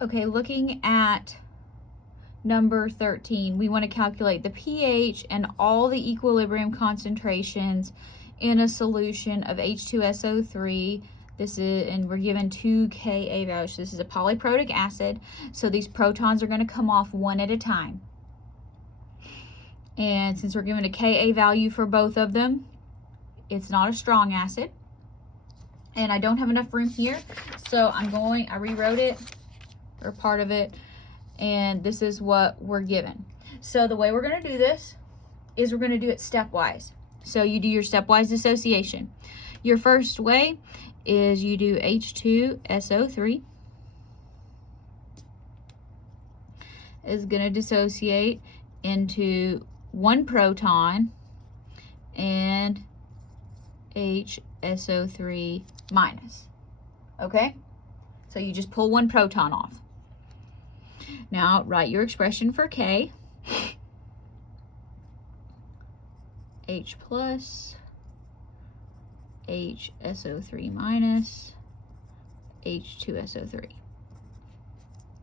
Okay, looking at number 13, we want to calculate the pH and all the equilibrium concentrations in a solution of H2SO3. And we're given 2 Ka values. This is a polyprotic acid, so these protons are going to come off one at a time. And since we're given a Ka value for both of them, it's not a strong acid. And I don't have enough room here, so I rewrote it, or part of it, and this is what we're given. So the way we're going to do this is we're going to do it stepwise. So you do your stepwise dissociation. Your first way is you do H2SO3 is going to dissociate into one proton and HSO3 minus. Okay? So you just pull one proton off. Now write your expression for K. H plus, HSO3 minus, H2SO3.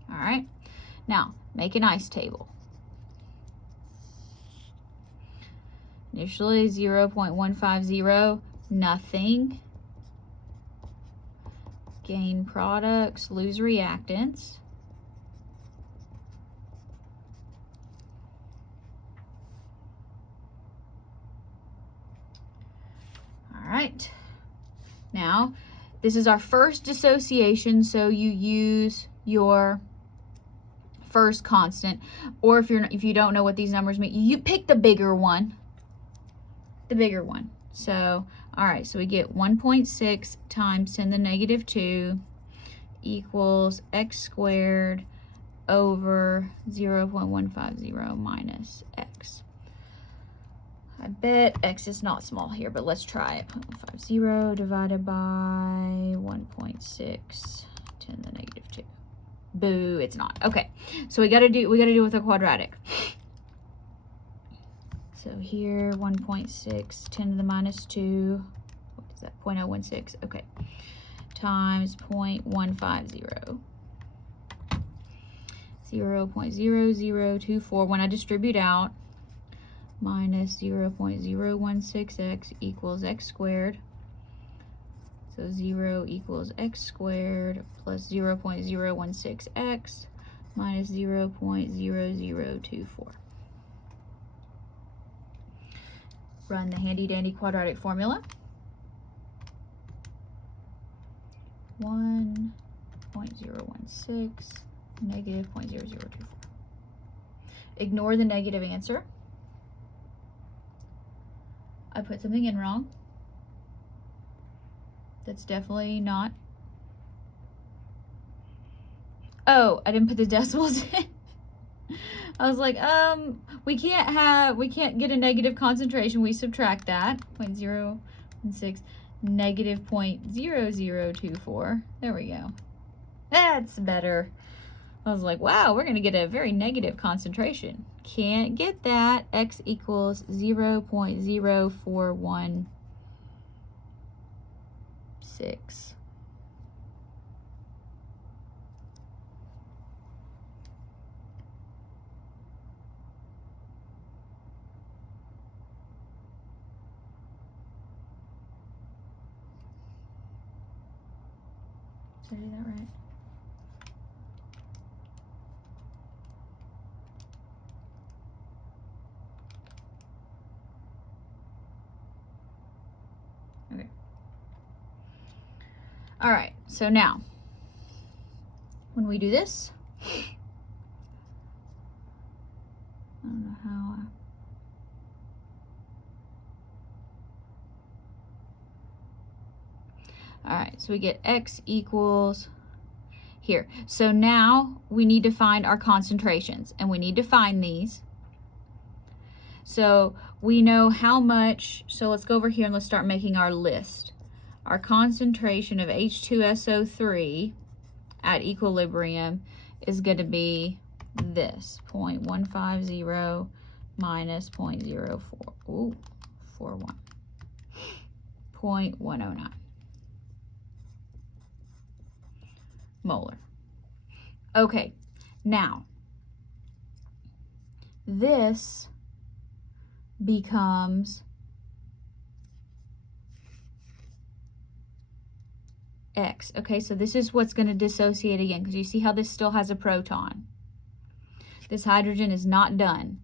All right. Now make an ice table. Initially 0.150, nothing. Gain products, lose reactants. All right. Now, this is our first dissociation, so you use your first constant, or if you don't know what these numbers mean, you pick the bigger one. The bigger one. So, all right, so we get 1.6 times 10 to the negative 2 equals x squared over 0.150 minus x. I bet x is not small here, but let's try it. 0.50 divided by 1.6 10 to the negative 2. Boo, it's not. Okay, so we gotta do with a quadratic. So here, 1.6, 10 to the minus 2, what is that, 0.016, okay, times 0.150, 0.0024, when I distribute out, minus 0.016x equals x squared, so 0 equals x squared plus 0.016x minus 0.0024. Run the handy dandy quadratic formula. 1.016 negative 0.0024. Ignore the negative answer. I put something in wrong. That's definitely not. Oh, I didn't put the decimals in. I was like, we can't get a negative concentration. We subtract that. 0.016 negative 0.0024. There we go. That's better. I was like, wow, we're going to get a very negative concentration. Can't get that. X equals 0.0416. Did I do that right? Okay. All right, so now, when we do this, I don't know how. All right, so we get x equals here. So now we need to find our concentrations, and we need to find these. So we know how much, so let's go over here and let's start making our list. Our concentration of H2SO3 at equilibrium is going to be this, 0.150 minus 0.0441, 0.109 molar. Okay, now this becomes X. Okay, so this is what's going to dissociate again, because you see how this still has a proton. This hydrogen is not done.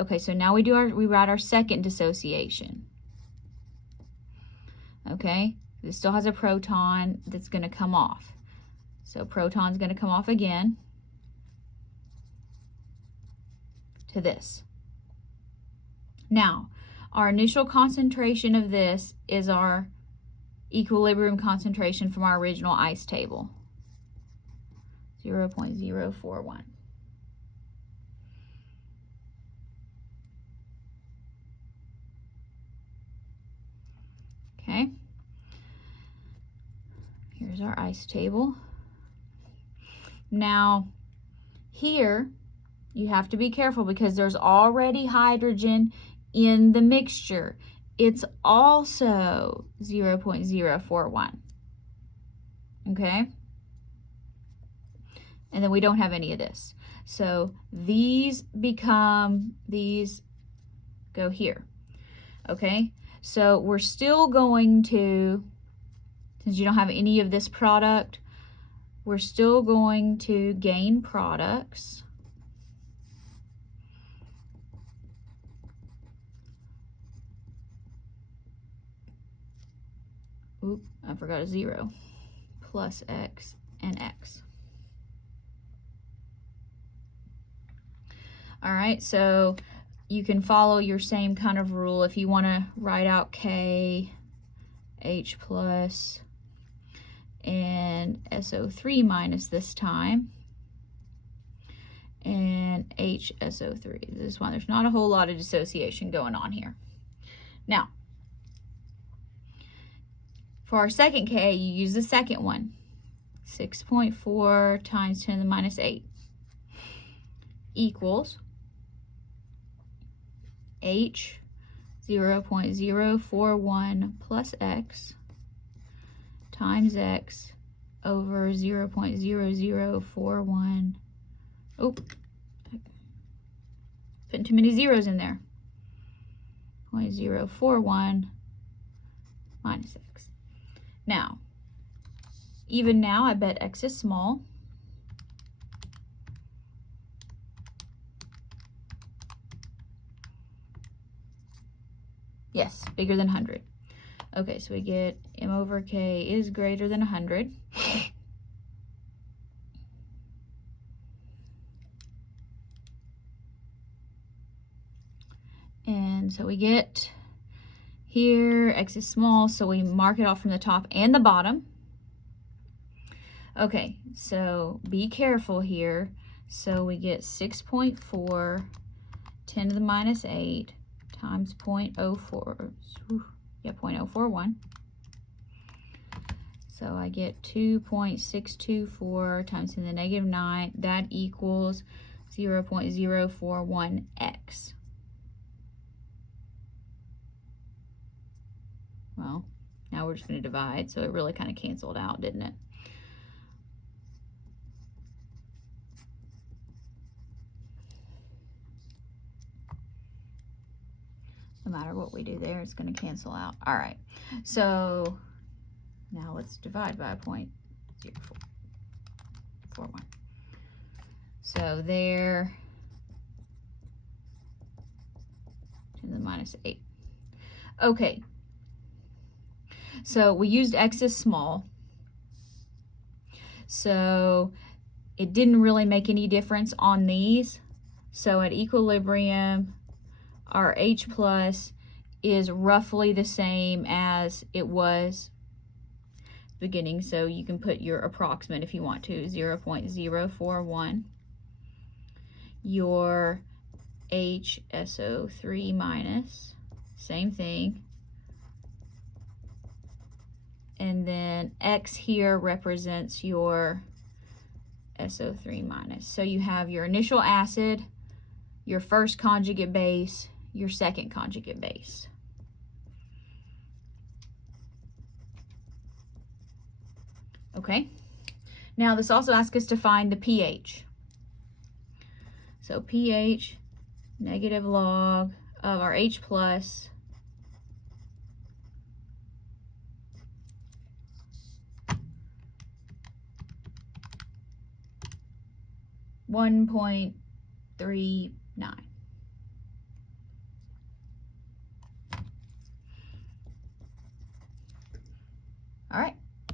Okay, so now we write our second dissociation. Okay, this still has a proton that's going to come off. So proton's going to come off again to this. Now, our initial concentration of this is our equilibrium concentration from our original ice table, 0.041. Okay, here's our ice table. Now, here you have to be careful because there's already hydrogen in the mixture. It's also 0.041. Okay? And then we don't have any of this. So these go here. Okay? So we're still going to, since you don't have any of this product, we're still going to gain products. Oop, I forgot a 0. Plus X and X. All right, so you can follow your same kind of rule. If you want to write out K, H plus, and SO3 minus this time, and HSO3. This one, there's not a whole lot of dissociation going on here. Now, for our second Ka, you use the second one, 6.4 times 10 to the minus 8 equals H 0.041 plus X times X over 0.0041. Oh, putting too many zeros in there. 0.041 minus X. Now, even now, I bet X is small. Yes, bigger than 100. Okay, so we get M over K is greater than 100. And so we get here, X is small, so we mark it off from the top and the bottom. Okay, so be careful here. So we get 6.4, 10 to the minus 8 times 0.041. So I get 2.624 times 10 to the negative 9. That equals 0.041x. Well, now we're just going to divide, so it really kind of canceled out, didn't it? No matter what we do there, it's going to cancel out. All right, so now let's divide by 0.041. So there, 10 to the minus 8. Okay, so we used X as small, so it didn't really make any difference on these. So at equilibrium, our H plus is roughly the same as it was beginning, so you can put your approximate if you want to, 0.041. Your HSO3 minus, same thing. And then X here represents your SO3 minus. So you have your initial acid, your first conjugate base, your second conjugate base. Okay, Now this also asks us to find the pH. So pH, negative log of our H plus (1.39).